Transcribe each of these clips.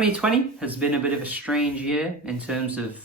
2020 has been a bit of a strange year in terms of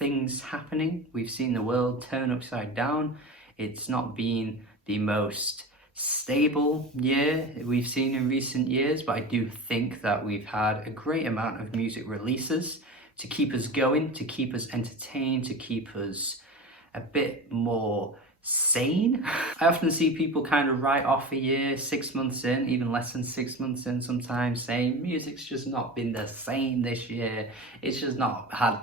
things happening. We've seen the world turn upside down. It's not been the most stable year we've seen in recent years, but I do think that we've had a great amount of music releases to keep us going, to keep us entertained, to keep us a bit more sane. I often see people kind of write off a year 6 months in, even less than 6 months in sometimes, saying music's just not been the same this year. It's just not had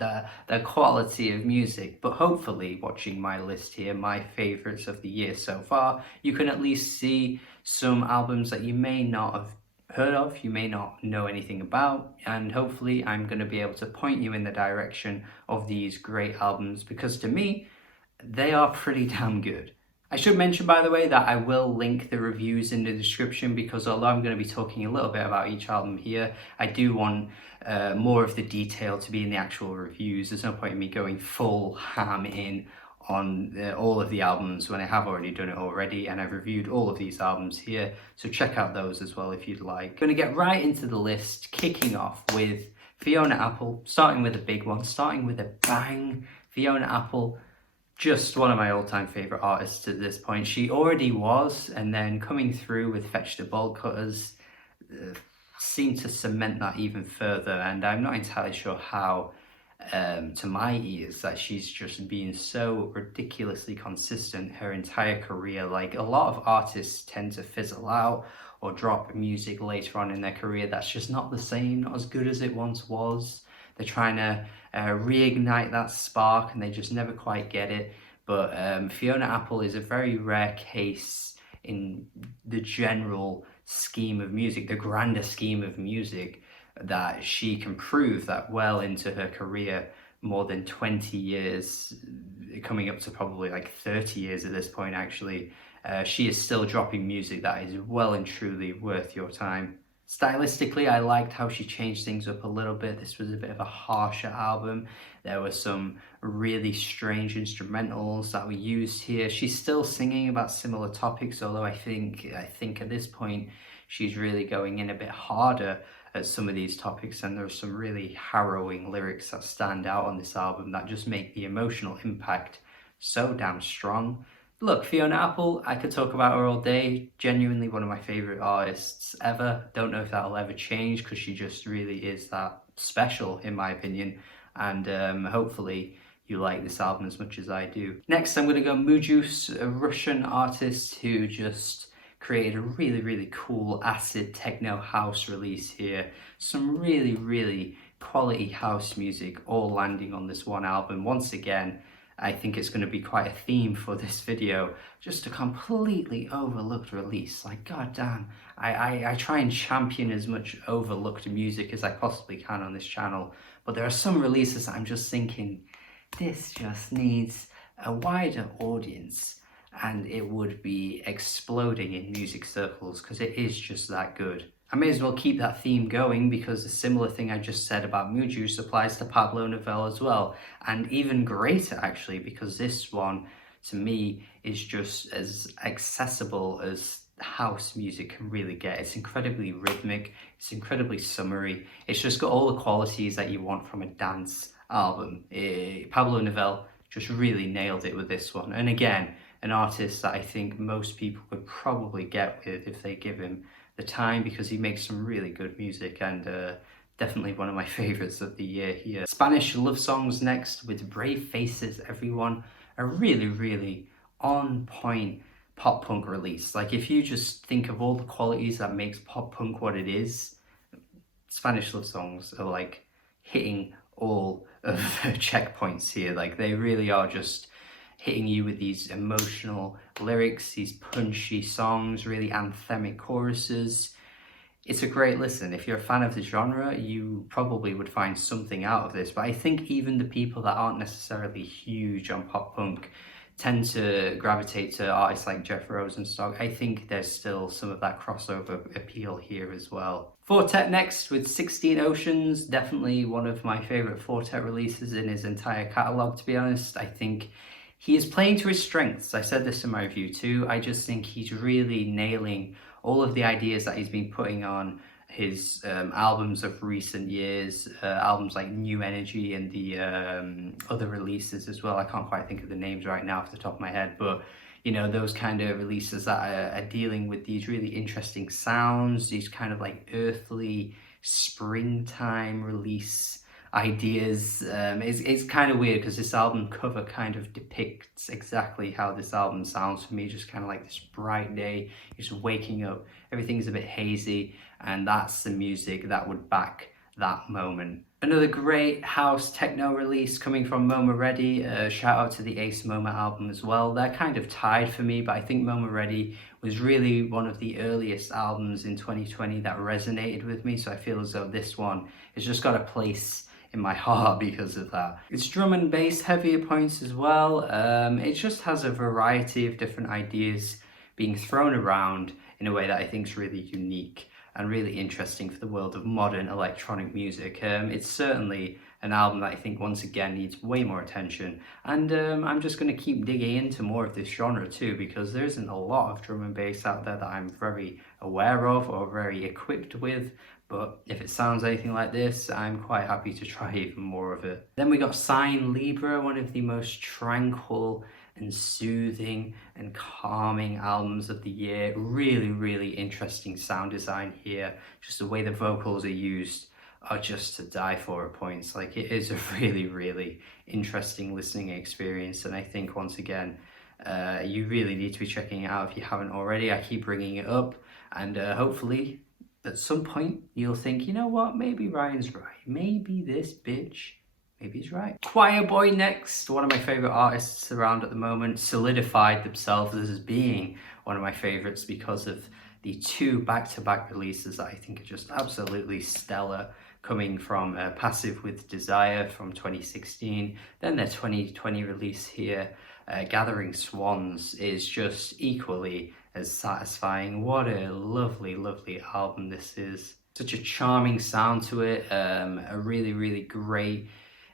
the quality of music. But hopefully, watching my list here, my favourites of the year so far, you can at least see some albums that you may not have heard of, you may not know anything about, and hopefully I'm going to be able to point you in the direction of these great albums, because to me, they are pretty damn good. I should mention, by the way, that I will link the reviews in the description, because although I'm going to be talking a little bit about each album here, I do want more of the detail to be in the actual reviews. There's no point in me going full ham in on all of the albums when I have already done it already, and I've reviewed all of these albums here, so check out those as well if you'd like. Going to get right into the list, kicking off with Fiona Apple, starting with a big one, starting with a bang. Fiona Apple, just one of my all-time favourite artists at this point. She already was, and then coming through with Fetch the Bolt Cutters seemed to cement that even further, and I'm not entirely sure how, to my ears, that she's just been so ridiculously consistent her entire career. Like, a lot of artists tend to fizzle out or drop music later on in their career that's just not the same, not as good as it once was. They're trying to reignite that spark and they just never quite get it. But Fiona Apple is a very rare case in the general scheme of music, the grander scheme of music, that she can prove that well into her career, more than 20 years, coming up to probably like 30 years at this point actually, she is still dropping music that is well and truly worth your time. Stylistically, I liked how she changed things up a little bit. This was a bit of a harsher album. There were some really strange instrumentals that were used here. She's still singing about similar topics, although I think at this point she's really going in a bit harder at some of these topics, and there are some really harrowing lyrics that stand out on this album that just make the emotional impact so damn strong. Look, Fiona Apple, I could talk about her all day. Genuinely one of my favourite artists ever. Don't know if that'll ever change, because she just really is that special, in my opinion. And hopefully you like this album as much as I do. Next, I'm going to go Mujuice, a Russian artist who just created a really, really cool acid techno house release here. Some really, really quality house music all landing on this one album. Once again, I think it's going to be quite a theme for this video. Just a completely overlooked release. Like, goddamn, I try and champion as much overlooked music as I possibly can on this channel, but there are some releases that I'm just thinking, this just needs a wider audience, and it would be exploding in music circles, because it is just that good. I may as well keep that theme going, because the similar thing I just said about Mujuice applies to Pablo Nouvelle as well, and even greater actually, because this one to me is just as accessible as house music can really get. It's incredibly rhythmic, it's incredibly summery, it's just got all the qualities that you want from a dance album. Pablo Nouvelle just really nailed it with this one, and again, an artist that I think most people could probably get with if they give him the time, because he makes some really good music, and definitely one of my favorites of the year here. Spanish love songs next with Brave Faces, everyone. A really, really on point pop punk release. Like, if you just think of all the qualities that makes pop punk what it is, Spanish love songs are like hitting all of the checkpoints here. Like, they really are just hitting you with these emotional lyrics, these punchy songs, really anthemic choruses. It's a great listen. If you're a fan of the genre, you probably would find something out of this. But I think even the people that aren't necessarily huge on pop punk tend to gravitate to artists like Jeff Rosenstock. I think there's still some of that crossover appeal here as well. Fortet next with 16 Oceans, definitely one of my favourite Fortet releases in his entire catalogue, to be honest. I think he is playing to his strengths. I said this in my review too. I just think he's really nailing all of the ideas that he's been putting on his albums of recent years, albums like New Energy and the other releases as well. I can't quite think of the names right now off the top of my head, but you know, those kind of releases that are dealing with these really interesting sounds, these kind of like earthly springtime release ideas. It's kind of weird because this album cover kind of depicts exactly how this album sounds for me, just kind of like this bright day, you're just waking up, everything's a bit hazy, and that's the music that would back that moment. Another great house techno release coming from MoMa Ready. Shout out to the Ace MoMa album as well. They're kind of tied for me, but I think MoMa Ready was really one of the earliest albums in 2020 that resonated with me, so I feel as though this one has just got a place in my heart because of that. It's drum and bass heavier points as well. It just has a variety of different ideas being thrown around in a way that I think is really unique and really interesting for the world of modern electronic music. It's certainly an album that I think once again needs way more attention, and I'm just going to keep digging into more of this genre too, because there isn't a lot of drum and bass out there that I'm very aware of or very equipped with. But if it sounds anything like this, I'm quite happy to try even more of it. Then we got Sign Libra, one of the most tranquil and soothing and calming albums of the year. Really, really interesting sound design here. Just the way the vocals are used are just to die for at points. Like, it is a really, really interesting listening experience. And I think once again, you really need to be checking it out if you haven't already. I keep bringing it up, and hopefully at some point you'll think, you know what, maybe Ryan's right. Maybe this bitch, maybe he's right. Choir Boy next, one of my favorite artists around at the moment, solidified themselves as being one of my favorites because of the two back-to-back releases that I think are just absolutely stellar, coming from Passive with Desire from 2016, then their 2020 release here, Gathering Swans, is just equally as satisfying. What a lovely, lovely album this is. Such a charming sound to it, a really, really great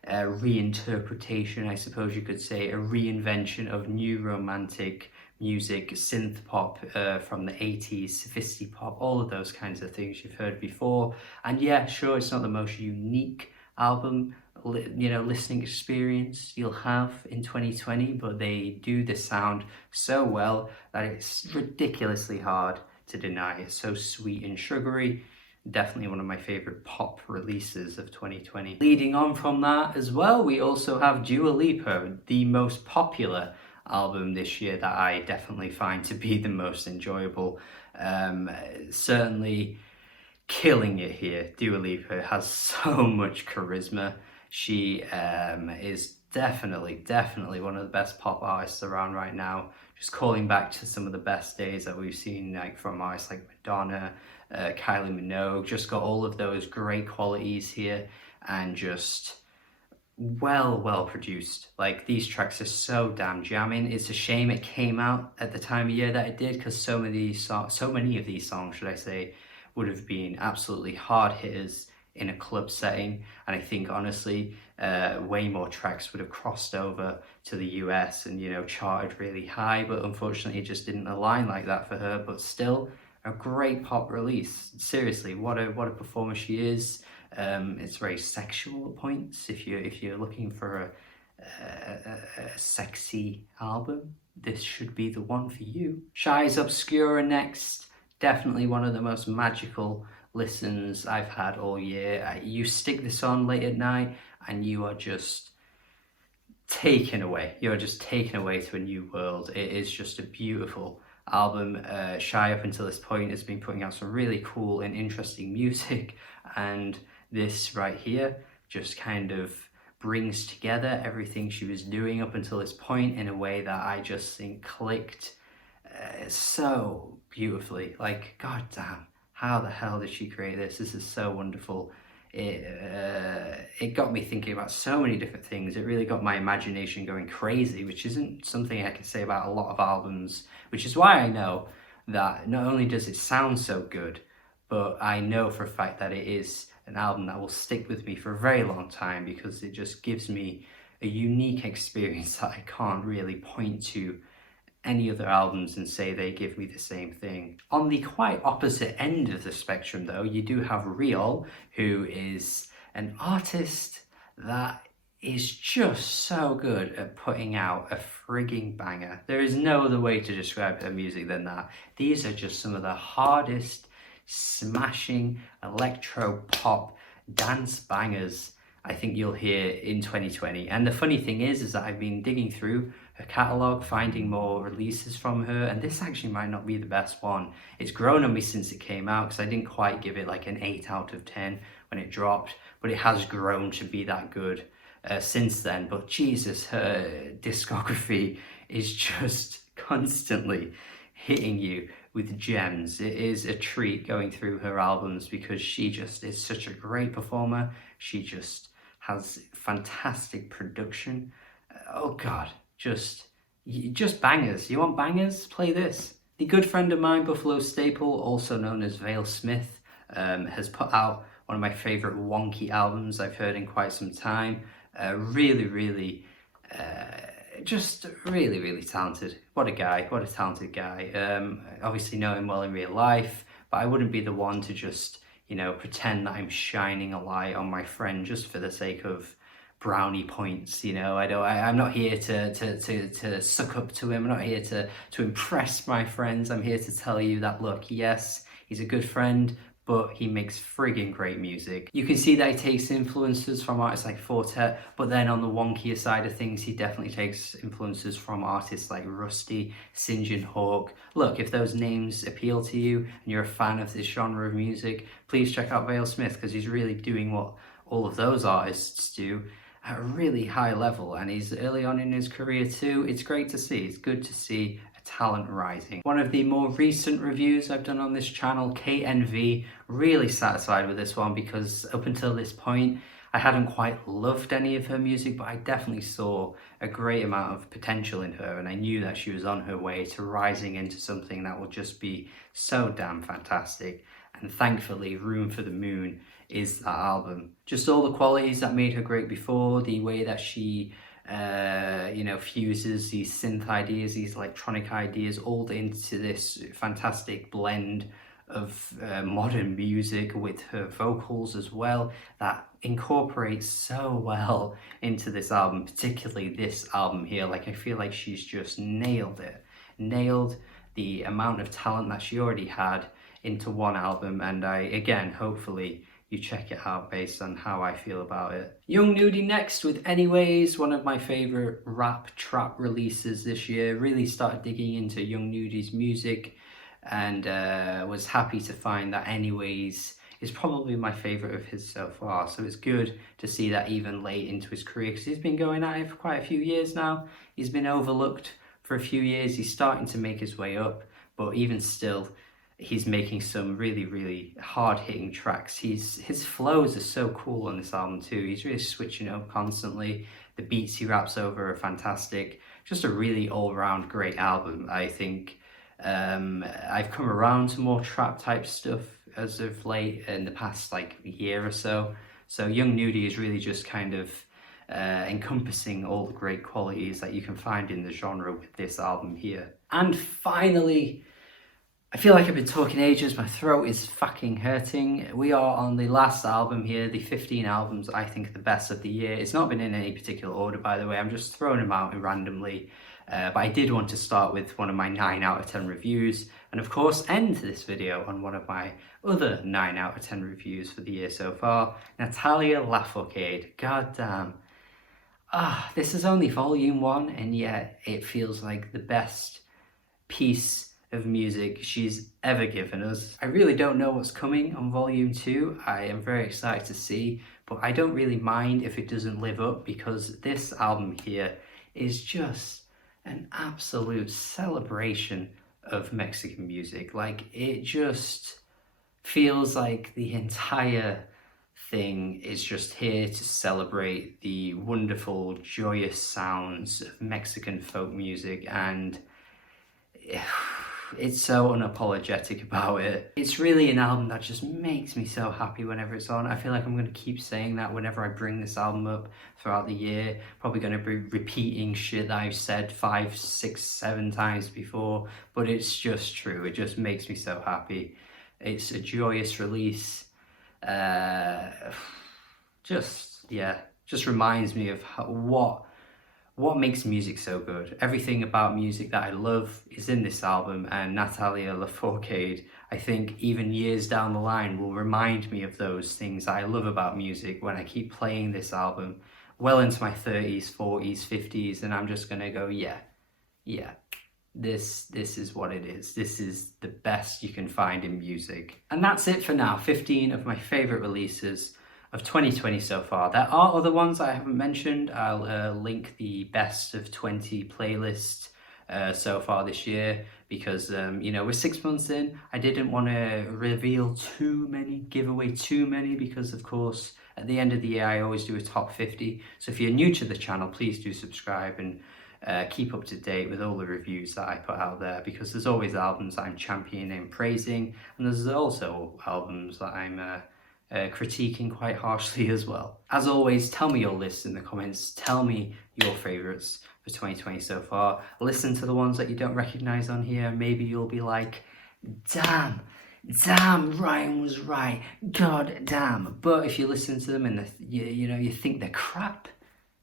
reinterpretation, I suppose you could say, a reinvention of new romantic music, synth pop from the 80s, sophisti-pop, all of those kinds of things you've heard before. And yeah, sure, it's not the most unique album, you know, listening experience you'll have in 2020, but they do the sound so well that it's ridiculously hard to deny. It's so sweet and sugary. Definitely one of my favorite pop releases of 2020. Leading on from that as well, we also have Dua Lipa, the most popular album this year that I definitely find to be the most enjoyable. Certainly killing it here. Dua Lipa has so much charisma. She is definitely one of the best pop artists around right now. Just calling back to some of the best days that we've seen, like from artists like Madonna, Kylie Minogue. Just got all of those great qualities here, and just well produced. Like, these tracks are so damn jamming. It's a shame it came out at the time of year that it did, because so many of these songs, should I say, would have been absolutely hard hitters in a club setting. And I think honestly, way more tracks would have crossed over to the US and, you know, charted really high, but unfortunately it just didn't align like that for her. But still, a great pop release. Seriously, what a performer she is. It's very sexual at points. If you're looking for a sexy album, this should be the one for you. Shye's Obscura next. Definitely one of the most magical listens I've had all year. You stick this on late at night and you are just taken away. You're just taken away to a new world. It is just a beautiful album. Shye up until this point has been putting out some really cool and interesting music, and this right here just kind of brings together everything she was doing up until this point in a way that I just think clicked so beautifully. Like, god damn, how the hell did she create this? This is so wonderful. It got me thinking about so many different things. It really got my imagination going crazy, which isn't something I can say about a lot of albums, which is why I know that not only does it sound so good, but I know for a fact that it is an album that will stick with me for a very long time, because it just gives me a unique experience that I can't really point to any other albums and say they give me the same thing. On the quite opposite end of the spectrum though, you do have Reol, who is an artist that is just so good at putting out a frigging banger. There is no other way to describe her music than that. These are just some of the hardest smashing electro pop dance bangers I think you'll hear in 2020. And the funny thing is that I've been digging through her catalogue, finding more releases from her, and this actually might not be the best one. It's grown on me since it came out, because I didn't quite give it like an 8 out of 10 when it dropped, but it has grown to be that good since then. But Jesus, her discography is just constantly hitting you with gems. It is a treat going through her albums because she just is such a great performer. She just has fantastic production. Oh God, just bangers. You want bangers? Play this. The good friend of mine, Buffalo Staple, also known as Vale-Smith, has put out one of my favorite Wonky albums I've heard in quite some time. Really talented. What a guy, what a talented guy. Obviously know him well in real life, but I wouldn't be the one to just, you know, pretend that I'm shining a light on my friend just for the sake of brownie points. You know, I'm not here to suck up to him. I'm not here to impress my friends. I'm here to tell you that, look, yes, he's a good friend, but he makes friggin' great music. You can see that he takes influences from artists like Fortet, but then on the wonkier side of things, he definitely takes influences from artists like Rusty, St. John Hawk. Look, if those names appeal to you and you're a fan of this genre of music, please check out Vale-Smith, because he's really doing what all of those artists do at a really high level, and he's early on in his career too. It's great to see. It's good to see talent rising. One of the more recent reviews I've done on this channel, KNV, really satisfied with this one, because up until this point I hadn't quite loved any of her music, but I definitely saw a great amount of potential in her, and I knew that she was on her way to rising into something that will just be so damn fantastic. And thankfully, Room for the Moon is that album. Just all the qualities that made her great before, the way that she you know, fuses these synth ideas, these electronic ideas, all into this fantastic blend of modern music with her vocals as well, that incorporates so well into this album, particularly this album here. Like, I feel like she's just nailed it, nailed the amount of talent that she already had into one album. And again, hopefully you check it out based on how I feel about it. Young Nudy next with Anyways, one of my favorite rap trap releases this year. Really started digging into Young Nudy's music, and was happy to find that Anyways is probably my favorite of his so far. So it's good to see that even late into his career, because he's been going at it for quite a few years now. He's been overlooked for a few years. He's starting to make his way up, but even still, he's making some really hard-hitting tracks. His flows are so cool on this album too. He's really switching up constantly. The beats he raps over are fantastic. Just a really all-round great album, I think. I've come around to more trap type stuff as of late, in the past like year or so. So Young Nudy is really just kind of encompassing all the great qualities that you can find in the genre with this album here. And finally, I feel like I've been talking ages, my throat is fucking hurting. We are on the last album here, the 15 albums I think are the best of the year. It's not been in any particular order, by the way, I'm just throwing them out randomly. But I did want to start with one of my 9 out of 10 reviews, and of course end this video on one of my other 9 out of 10 reviews for the year so far, Natalia Lafourcade. God damn. This is only volume 1, and yet it feels like the best piece of music she's ever given us. I really don't know what's coming on volume 2. I am very excited to see, but I don't really mind if it doesn't live up, because this album here is just an absolute celebration of Mexican music. Like, it just feels like the entire thing is just here to celebrate the wonderful, joyous sounds of Mexican folk music. And it's so unapologetic about it. It's really an album that just makes me so happy whenever it's on. I feel like I'm going to keep saying that whenever I bring this album up throughout the year. Probably going to be repeating shit that I've said 5, 6, 7 times before, but it's just true. It just makes me so happy. It's a joyous release. Just reminds me of what makes music so good. Everything about music that I love is in this album, and Natalia, Lafourcade, I think even years down the line will remind me of those things that I love about music when I keep playing this album well into my 30s, 40s, 50s, and I'm just gonna go, yeah, this is what it is. This is the best you can find in music. And that's it for now. 15 of my favourite releases of 2020 so far. There are other ones I haven't mentioned. I'll link the best of 20 playlist so far this year, because you know, we're 6 months in. I didn't want to reveal too many, give away too many, because of course at the end of the year I always do a top 50. So if you're new to the channel, please do subscribe and keep up to date with all the reviews that I put out there, because there's always albums I'm championing and praising, and there's also albums that I'm critiquing quite harshly as well. As always, tell me your list in the comments. Tell me your favourites for 2020 so far. Listen to the ones that you don't recognise on here. Maybe you'll be like, damn, Ryan was right, god damn. But if you listen to them and you know, you think they're crap,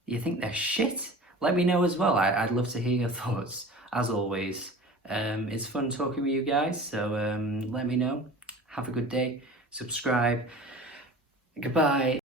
you think they're shit, let me know as well. I'd love to hear your thoughts. As always, it's fun talking with you guys, so let me know. Have a good day. Subscribe. Goodbye.